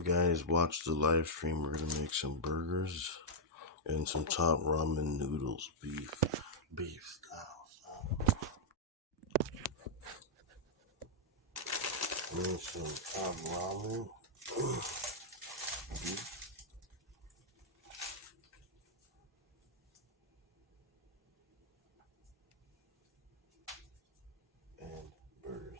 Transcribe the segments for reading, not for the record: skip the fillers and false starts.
Guys, watch the live stream. We're gonna make some burgers and some top ramen noodles, beef style. Make some top ramen, beef, and burgers.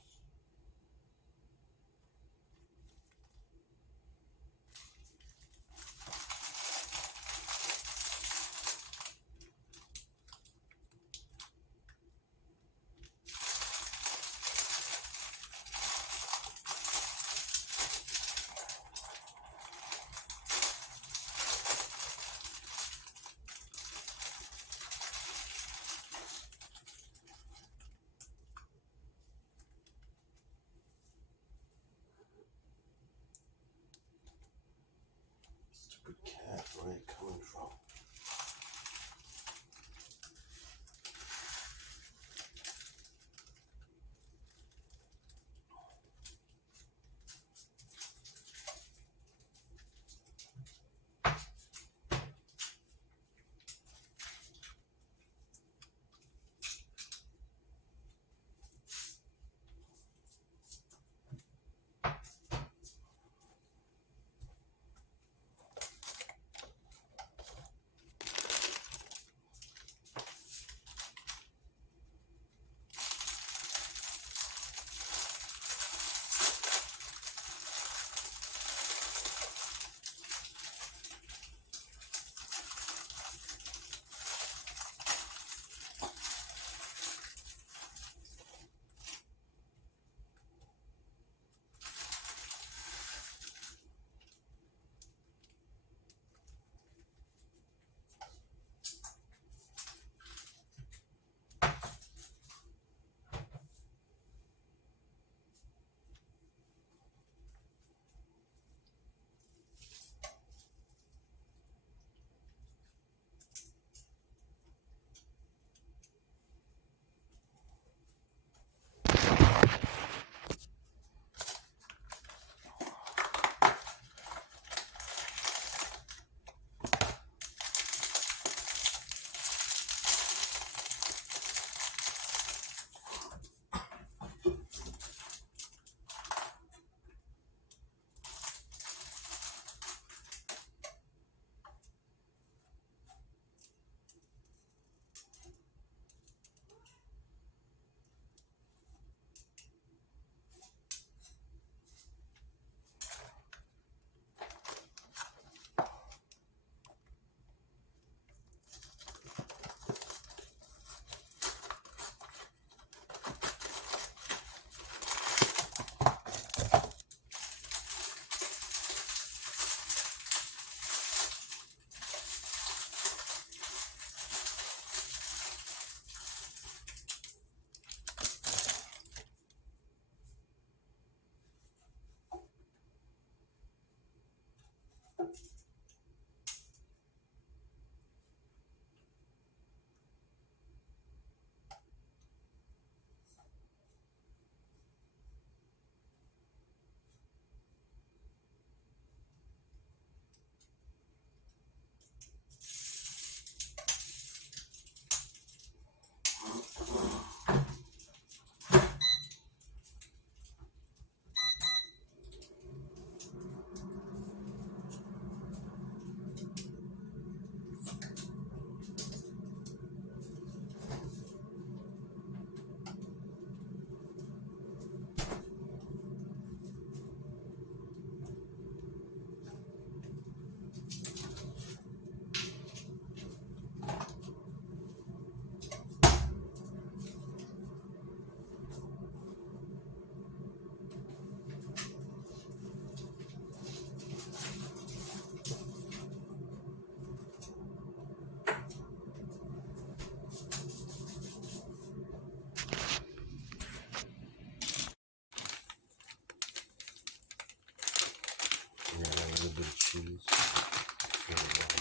Stupid cat, where are you coming from? Yeah, a little bit of cheese. For the ramen.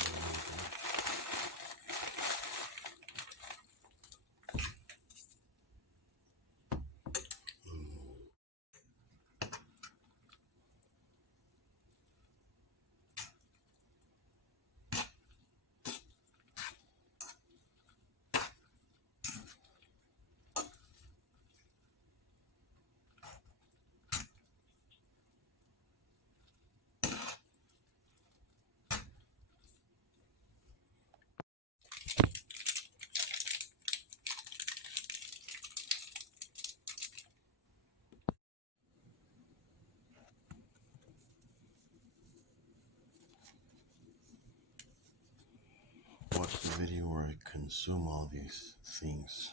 before I consume all these things.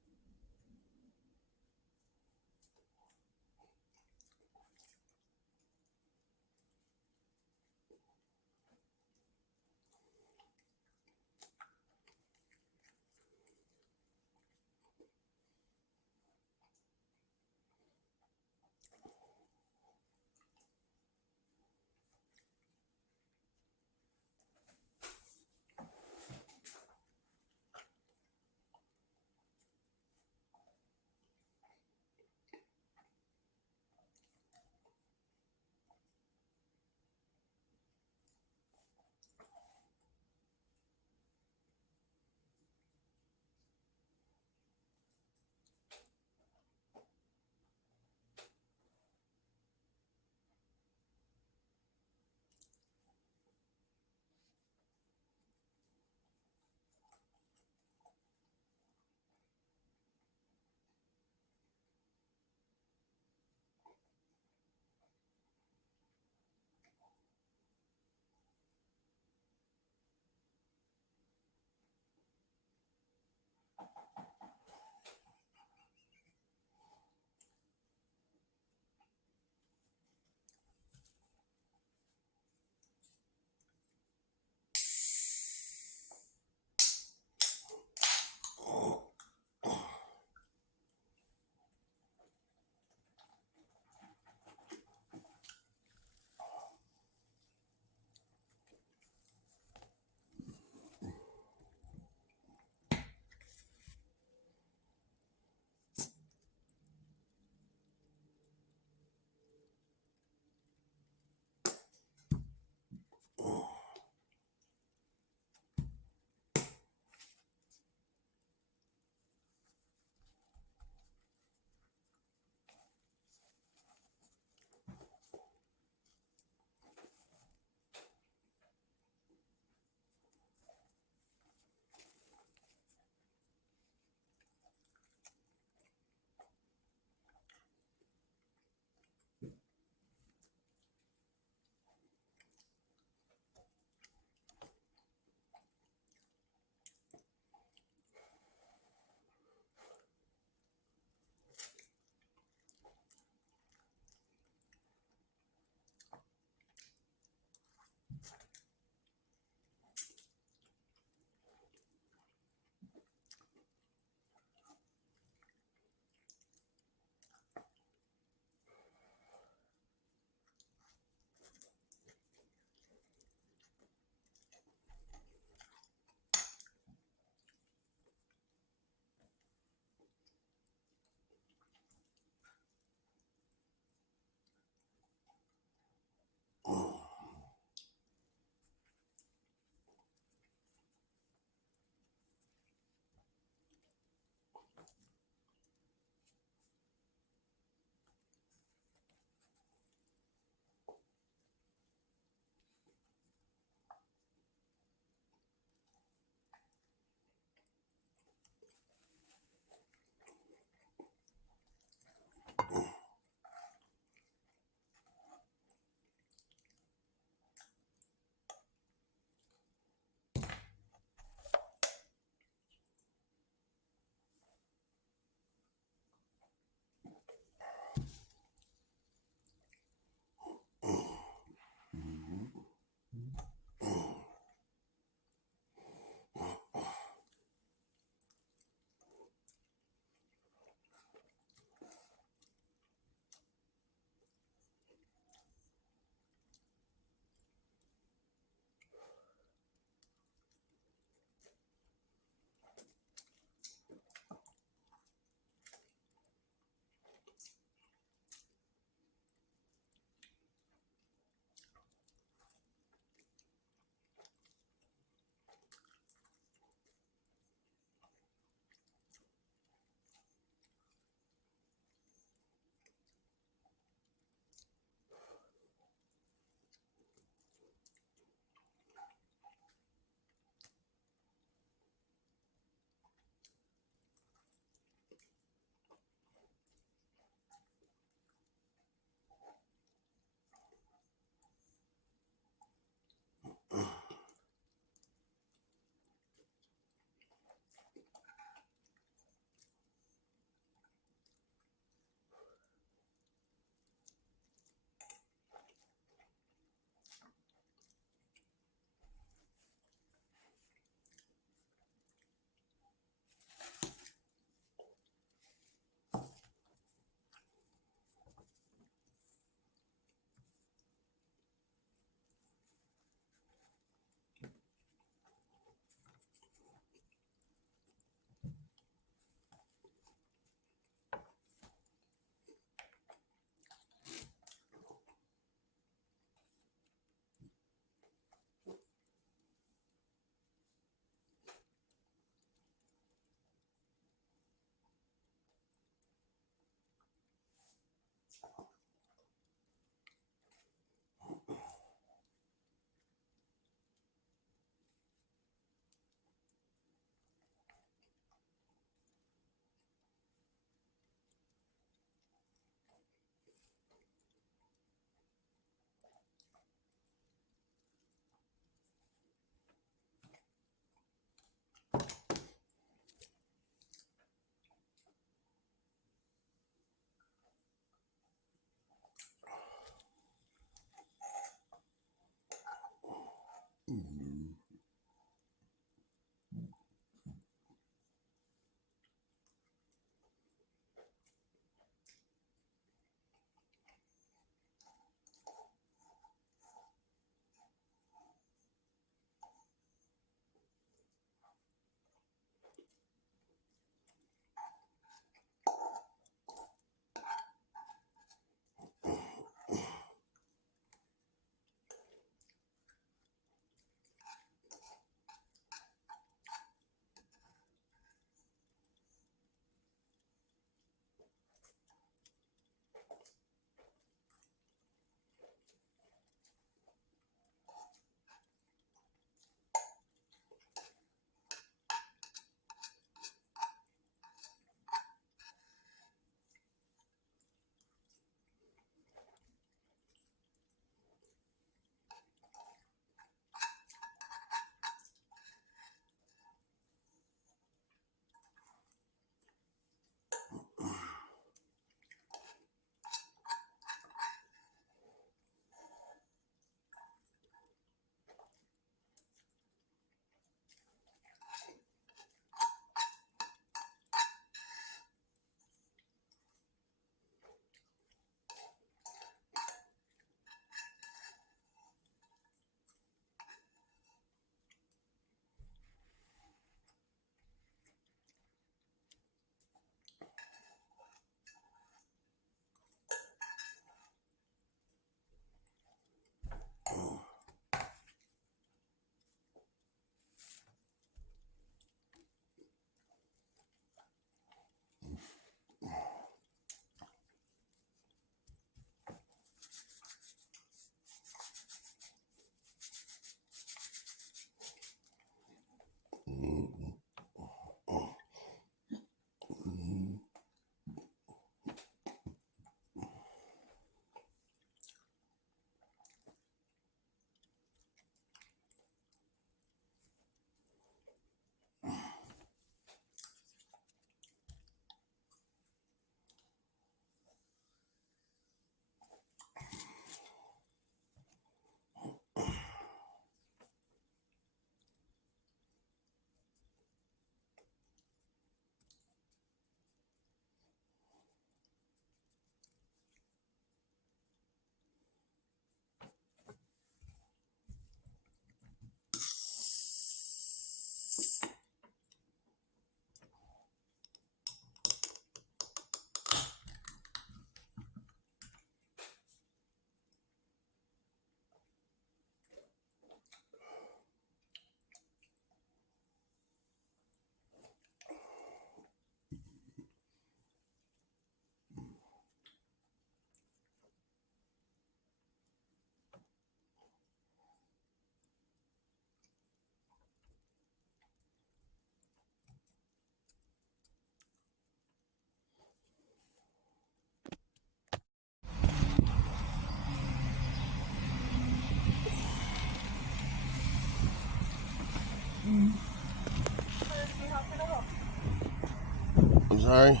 I'm sorry?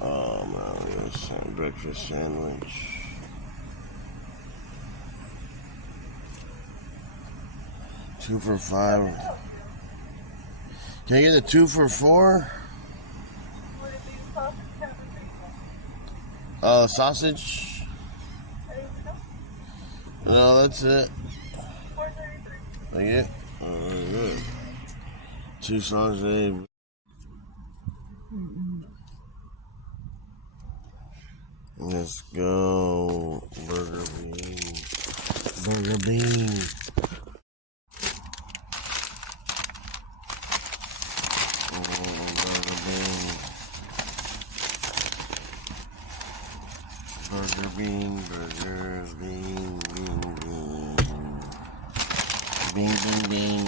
Oh man, this breakfast sandwich. 2 for $5. Can I get a 2 for $4? Sausage? No, that's it. Like it? Good. 2 sausage. Let's go. Burger bean. Burger bean. Burger bean, burgers, bean, bean, bean. Bean, bean, bean.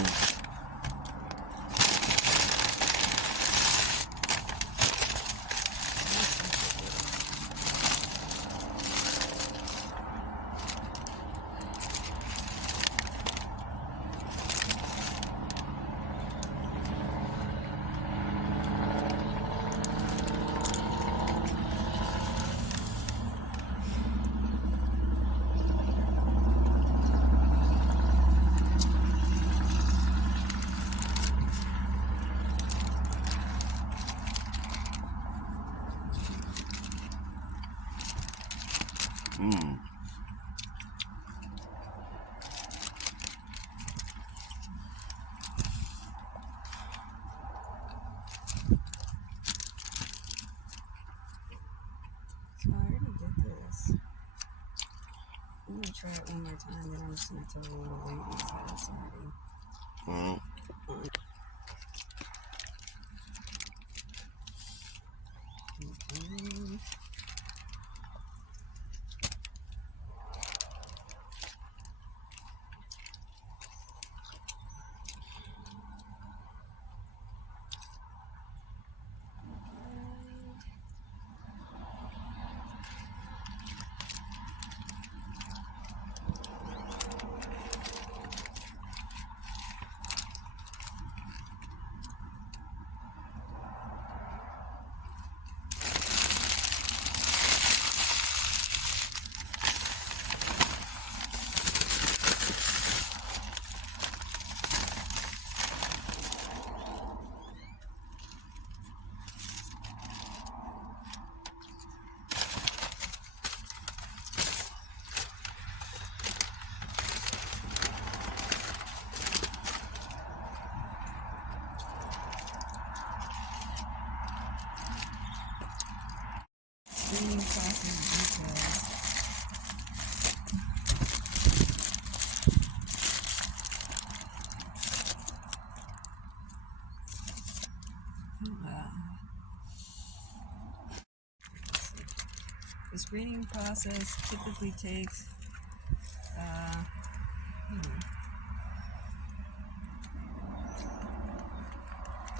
Let's tell you what weight this has. Mm. Screening process details. The screening process typically takes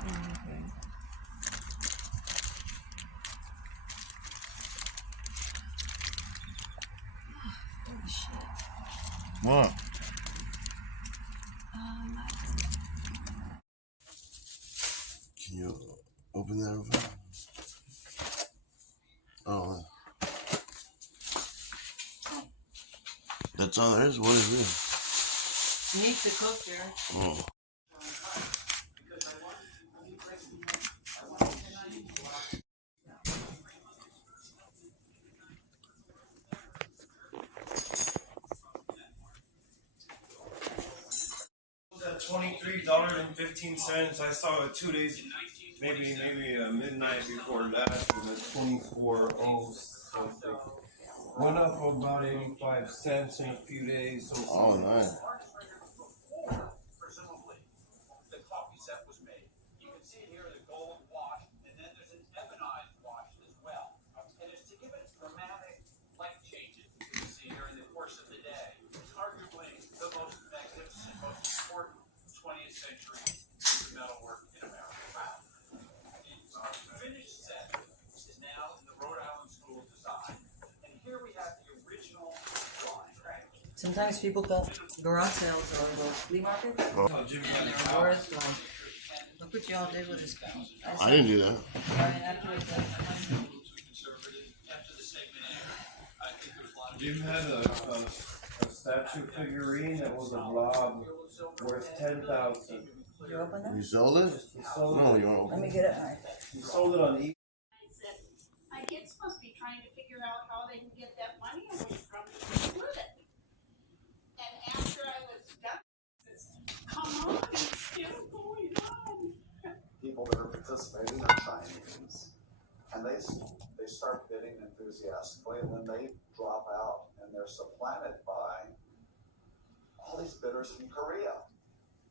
okay. Holy shit. What? Can you open that over? Oh. That's all there is? What is this? Meat to cook there. Oh. At $23.15. I saw it 2 days, maybe midnight before that was at 24.0 something. Went up about 85 cents in a few days. So Oh, nice. Presumably, the coffee set was made. You can see here the gold wash, and then there's an ebonized wash as well. And it's to give it dramatic light changes you can see here in the course of the day. It's arguably the most magnificent, most important 20th century piece of metalwork in America. Wow. The finished set is now in the Rhode Island School of Design. And here we have the original drawing. Sometimes people go garage sales or go flea markets. Or it's gone. Look what y'all did with this guy. I didn't do that. Right after it does. Jim had a statue figurine that was a blob worth $10,000. You open that? You sold it? He sold No, it. you want to open Let me it? get it. All right. He sold it on eBay. My kids must be trying to figure out how they can get that money away from me to split it. And after I was done, come on, it's still going on. People that are participating are Chinese, and they start bidding enthusiastically, and then they drop out, and they're supplanted by all these bidders from Korea.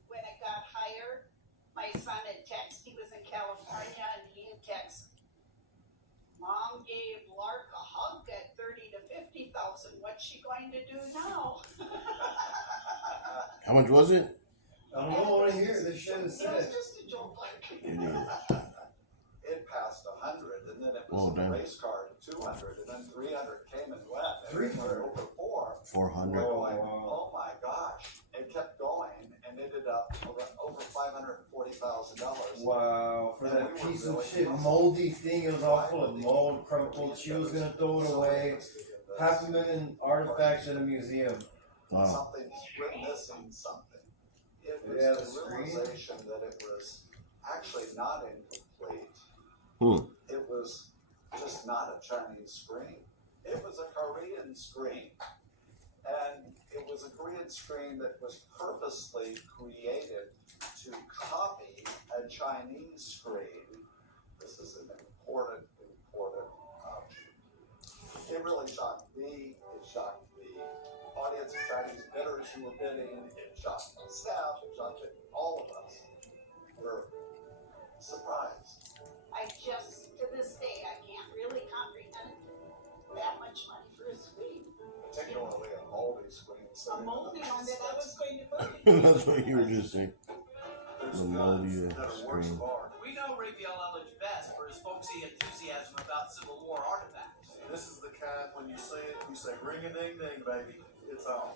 When it got higher, my son had texted, he was in California, and he had texted, Mom gave Lark a hug at 30 to 50,000. What's she going to do now? How much was it? I don't know what I hear. This shit is It was sick. just a joke, like. It passed 100, and then it Oh, was a damn. race car at 200, and then 300 came and went. And 300? over 4. 400. We're going, wow. oh my gosh. It kept going and ended up over $540,000. Wow, for And that we were piece of really shit puzzled. moldy thing, it was all full of mold, crumpled. She was gonna throw it away. $500,000 artifacts in a museum. Wow. Something, we're missing something. It was Yeah, the the screen. realization that it was actually not incomplete. It was just not a Chinese screen. It was a Korean screen. And it was a Korean screen that was purposely created to copy a Chinese screen. This is an important. It really shocked me. It shocked the audience. had some Chinese bidders who were bidding, shocked my staff, shocked all of us. Were surprised. I just, to this day, I can't really comprehend that much money for a screen. Particularly a moldy screen. A moldy one that I was going to buy. That's what you were just saying. There's The guns moldy, that are works screen. of art. We know Raphael Elledge best for his folksy enthusiasm about Civil War artifacts. This is the kind, when you see it, you say, ring a ding ding, baby. It's on.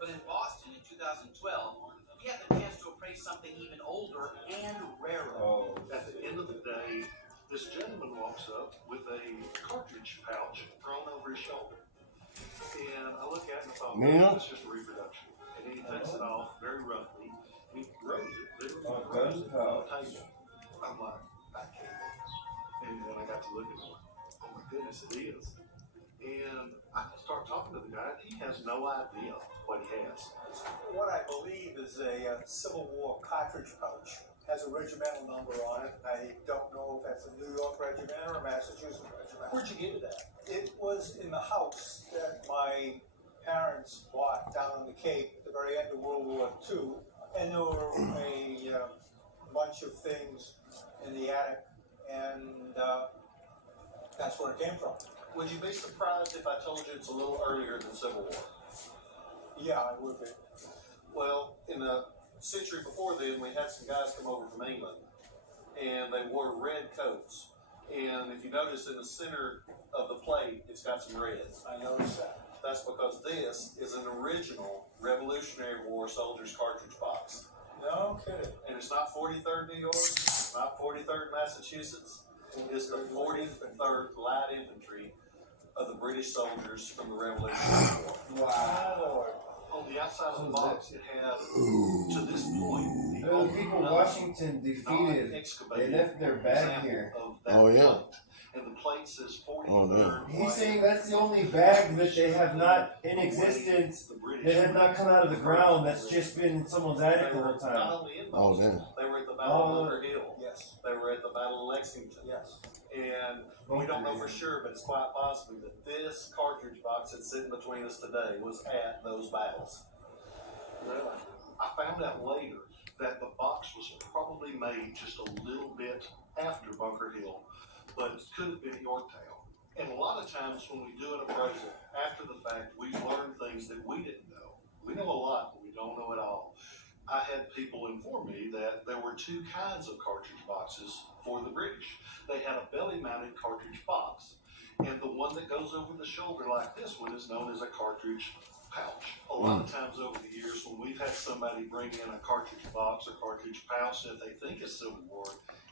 But in Boston in 2012, he had the chance to appraise something even older and rarer. Oh, At the end of the day, this gentleman walks up with a cartridge pouch thrown over his shoulder. And I look at it and I thought, Yeah. it's just a reproduction. And he takes it off very roughly. He throws it, literally Oh, throws it on the gun table. I'm like, I can't. And then I got to look at it. Oh my goodness, it is. And I start talking to the guy. He has no idea what he has. What I believe is a Civil War cartridge pouch. Has a regimental number on it. I don't know if that's a New York regiment or a Massachusetts regiment. Where'd you get it at? It was in the house that my parents bought down on the Cape at the very end of World War II. And there were a bunch of things in the attic, and that's where it came from. Would you be surprised if I told you it's a little earlier than Civil War? Yeah, I would be. Well, in the century before then, we had some guys come over from England, and they wore red coats. And if you notice in the center of the plate, it's got some red. I noticed that. That's because this is an original Revolutionary War soldier's cartridge box. No kidding. And it's not 43rd New York, it's not 43rd Massachusetts, it's the 43rd Light Infantry of the British soldiers from the Revolutionary War. Wow. On the outside of the box, it had, to this point, the Those people only Washington defeated, non-excavated they left their bag example here. of that Oh, yeah. plate. And the plate says 43rd. Oh, no. He's saying that's the only bag that they have not in existence, The British. that have not come out of the ground, that's just been in someone's attic They the were whole time. not only in Oh, Boston, damn. they were at the Battle of Oh. Bunker Hill. Yes. They were at the Battle of Lexington. Yes. And we don't know for sure, but it's quite possible that this cartridge box that's sitting between us today was at those battles. Really? I found out later that the box was probably made just a little bit after Bunker Hill, but it could have been at Yorktown. And a lot of times when we do an appraisal after the fact, we learn things that we didn't know. We know a lot, but we don't know it all. I had people inform me that there were two kinds of cartridge boxes for the British. They had a belly-mounted cartridge box, and the one that goes over the shoulder like this one is known as a cartridge pouch. A lot of times over the years when we've had somebody bring in a cartridge box or cartridge pouch that they think is Civil War,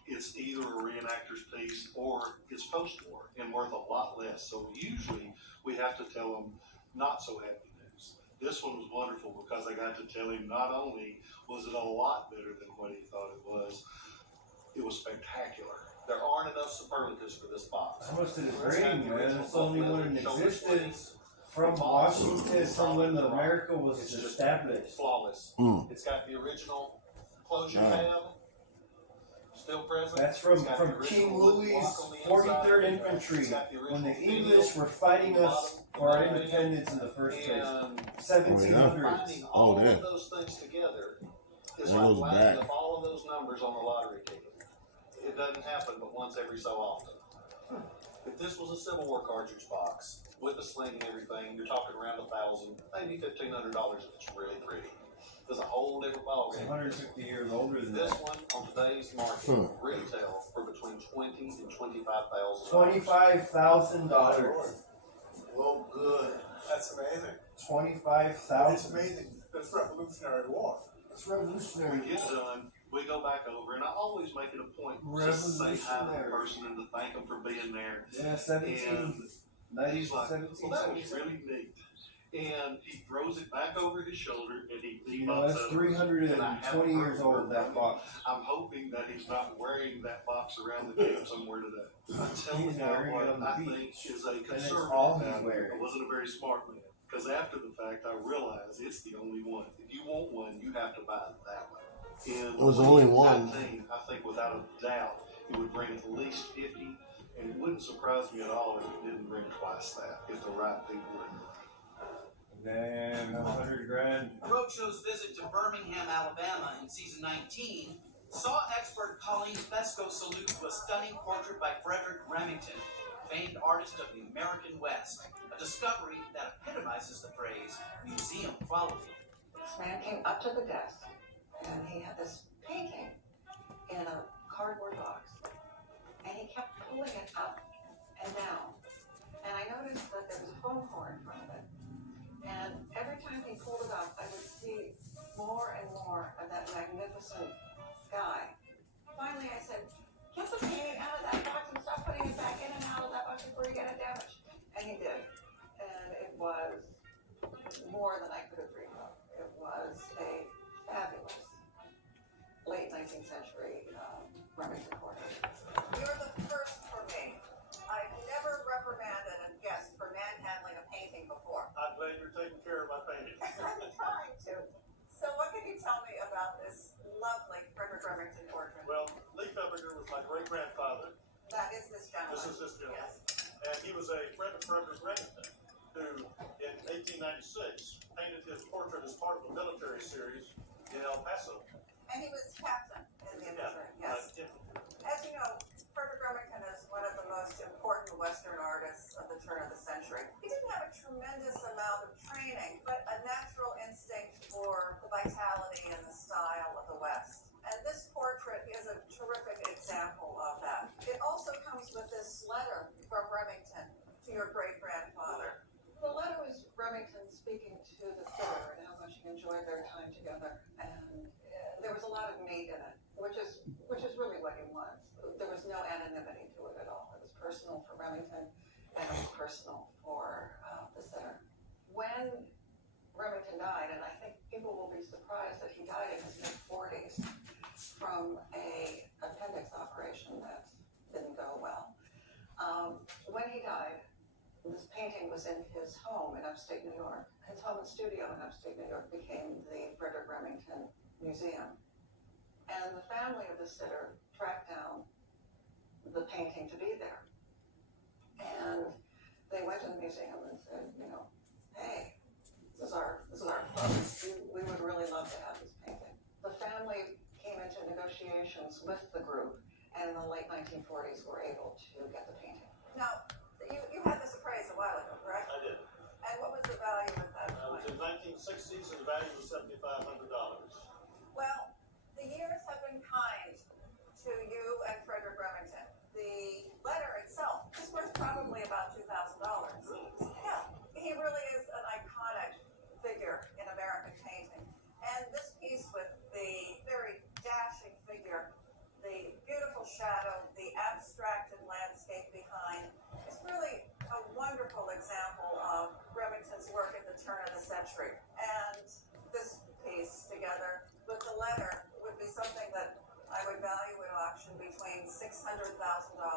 it's either a reenactor's piece or it's post-war and worth a lot less. So usually we have to tell them not so happy news. This one was wonderful because I got to tell him not only was it a lot better than what he thought it was spectacular. There aren't enough superlatives for this box. How much did it bring, man? It's the only one in existence from Washington, from when America was It's just established. flawless. Mm. It's got the original closure Wow. tab, still present. That's It's got the from original King wood Louis' block on the inside. 43rd Infantry, It's got the when the original English finial were fighting on the us bottom, for our you know what I mean? independence in the first place. And 1700s. finding all damn. of those things together is That like goes lining back. up all of those numbers on the lottery ticket. It doesn't happen but once every so often. If this was a Civil War cartridge box with a sling and everything, you're talking around $1,000, maybe $1,500 if it's really pretty. There's a whole different It's ballgame. 150 years older than This that. one on today's market retail for between $20,000 and $25,000. $25,000. Well, good. That's amazing. It's $25,000. amazing. That's Revolutionary War. It's When revolutionary. we get done, we go back over, and I always make it a point just to say hi to the Revolutionary. person and to thank them for being there. Yeah, And 1790s, he's like, well, that was 1770s. really neat. And he throws it back over his shoulder, and he You know, bebop that's it. 320 years old, that box. I'm hoping that he's not wearing that box around the camp somewhere today. I tell He's the guy wearing it what on the I beach. think is a it's conservative all he's man. wearing. I wasn't a very smart man. Because after the fact, I realized it's the only one. If you want one, you have to buy that one. And It was the only one. 19, I think without a doubt, it would bring at least 50. And it wouldn't surprise me at all if it didn't bring twice that, if the right people were in it. Damn, 100 grand. Roadshow's visit to Birmingham, Alabama in season 19 saw expert Colleen Fesco salute to a stunning portrait by Frederick Remington, famed artist of the American West, a discovery that epitomizes the phrase museum quality. This man came up to the desk and he had this painting in a cardboard box. And he kept pulling it up and down. And I noticed that there was a phone cord in front of it. And every time he pulled it up, I would see more and more of that magnificent sky. Finally, I said, get the painting out of that box and stop putting it back in and out of that box before you get it damaged. And he did. And it was more than I could have dreamed of. It was a fabulous late 19th century Remington portrait. You're the first for me. I've never reprimanded a guest for manhandling a painting before. I'm glad you're taking care of my painting. I'm trying to. So what can you tell me about this lovely Frederick Remington portrait? Well, Lee Pepperger was my great-grandfather. That is this gentleman. This is this gentleman. Yes. And he was a friend of Frederick Remington, who in 1896 painted his portrait as part of a military series in El Paso. And he was captain in the infantry. Yes. As you know, Frederick Remington is one of the most important Western artists of the turn of the century. He didn't have a tremendous amount of training, but a natural instinct for the vitality and the style of the West. And this portrait is a terrific example of that. It also comes with this letter from Remington to your great-grandfather. The letter was Remington speaking to the sitter and how much he enjoyed their time together. And there was a lot of meat in it, which is really what he wants. There was no anonymity to it at all. It was personal for Remington and it was personal for the sitter. When Remington died, and I think people will be surprised that he died in his mid-40s from a appendix operation that didn't go well. When he died, this painting was in his home in upstate New York. His home and studio in upstate New York became the Frederick Remington Museum. And the family of the sitter tracked down the painting to be there. And they went to the museum and said, you know, hey, this is our we would really love to have this painting. The family came into negotiations with the group and in the late 1940s were able to get the painting. Now, you had this appraised a while ago, correct? I did. And what was the value at that It was point? in 1960s, and the value was $7,500. Well, the years have been kind to you and Frederick Remington. The letter itself is worth probably about $2,000. Yeah, he really is an iconic figure in American painting. And this piece with the very dashing figure, the beautiful shadow, the abstracted landscape behind, is really a wonderful example of Remington's work at the turn of the century. And this piece together with the letter would be something that I would value at auction between $600,000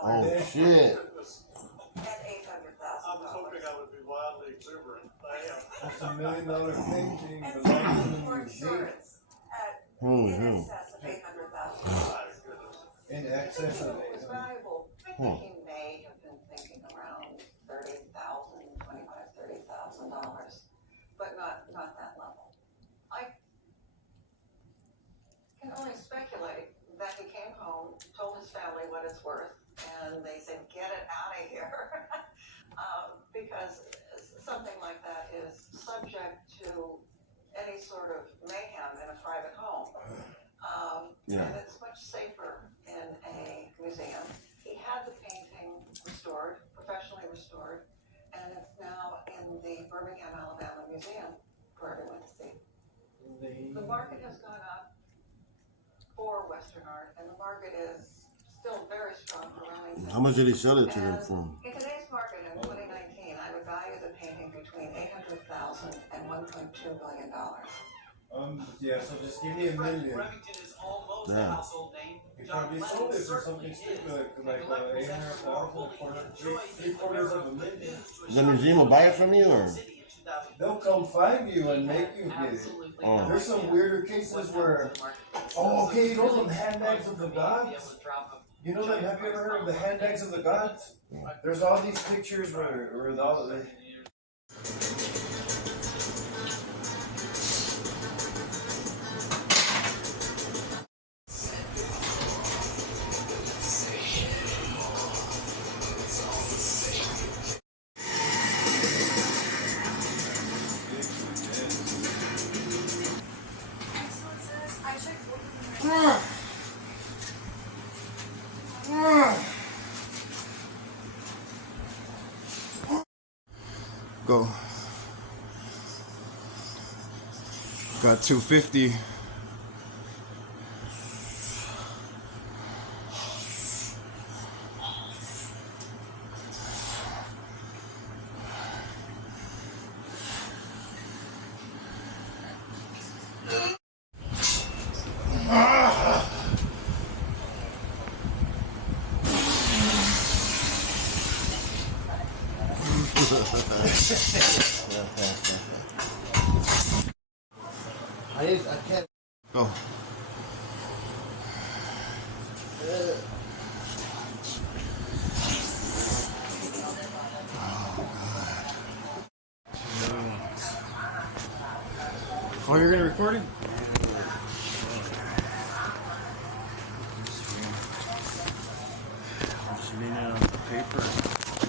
Oh, shit. and $800,000. I was hoping I would be wildly exuberant. I am. That's $1 million painting And belongs in for the museum. insurance at in excess of $800,000. My goodness. In excess of It was $800,000. valuable. I think he may have been thinking around $30,000, $30,000, but not that level. I can only speculate that he came home, told his family what it's worth, and they said, get it out of here. Because something like that is subject to any sort of mayhem in a private home. Yeah. And it's much safer in a museum. He had the painting restored, professionally restored, and it's now in the Birmingham, Alabama Museum for everyone to see. The market has gone up for Western art, and the market is still very strong for Remington. How much did he sell it to them And for? in today's market in 2019, I would value the painting between $800,000 and $1.2 billion. Yeah, so just give me $1 million. Remington is almost a Yeah. household name. He John probably Lennon sold it for certainly something is. stupid, And like collectors everywhere will 800,000, enjoy three quarters of a million. The museum will buy it from you, or? They'll come find you and make you get it. Oh. There's some weirder cases where, oh, okay, you know them handbags of the gods? You know them, have you ever heard of the handbags of the gods? There's all these pictures where all the, Go. Got 250. I can't. Go. Oh, you're gonna record it? Just lean it on the paper.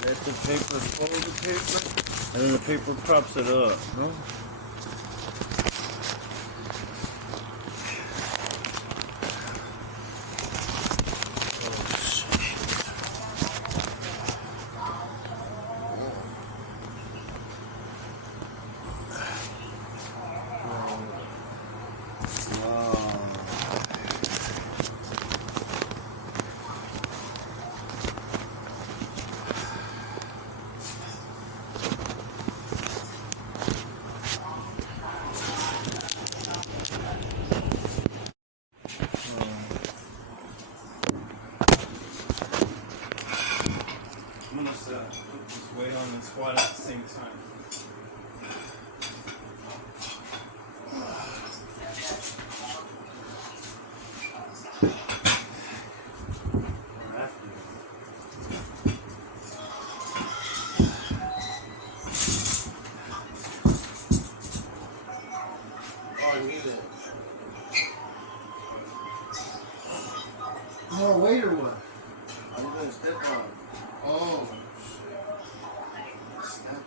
Let the paper fold the paper, and then the paper props it up. No? I'm gonna put this weight on and squat at the same time. Oh, I need it. More weight or what? I'm gonna step on. Oh. Snap.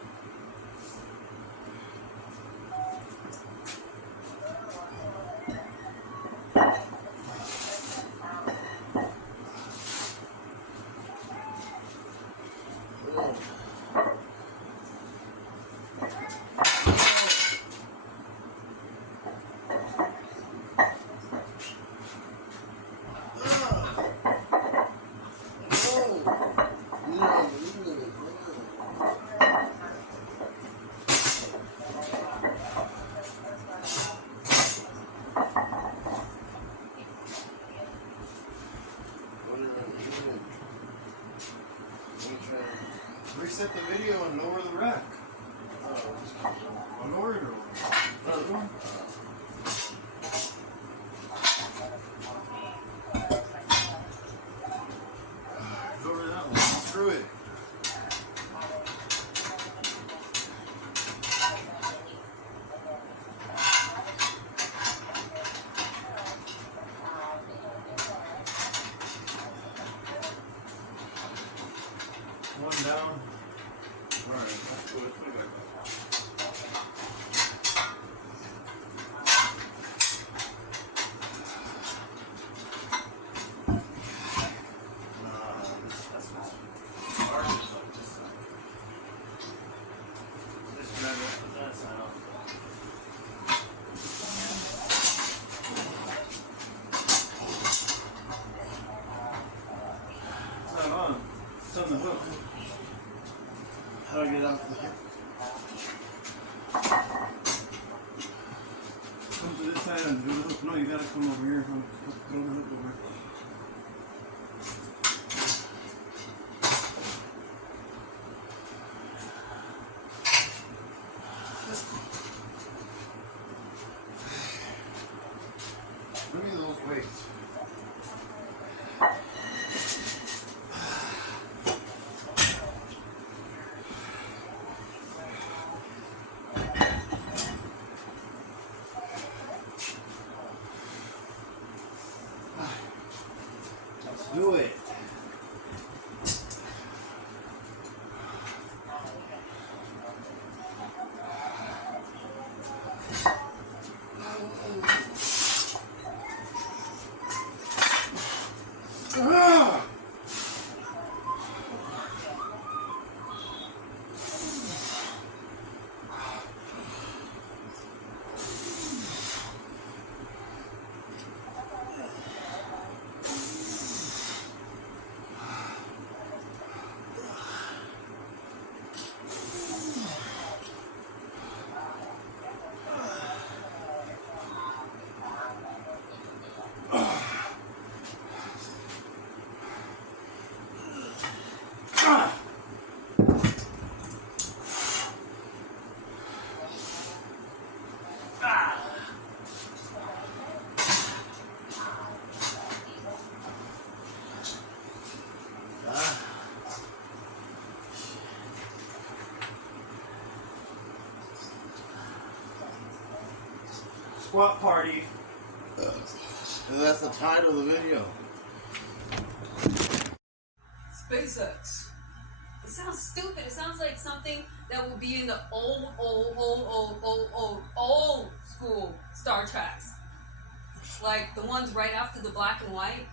Reset the video and lower the rack. I'll lower it or what? Lower that one. Screw it. One down. Alright, let's put it back up. That's what's hard is like this side. Just grab it with that side off. It's not on. It's on the hook. How do I get off the hip? Come to this side and do the hook. No, you gotta come over here. Throw the hook over. Look at those weights. Let's do it. Ah! Squat party. That's the title of the video. SpaceX. It sounds stupid. It sounds like something that will be in the old school Star Treks. Like the ones right after the black and white.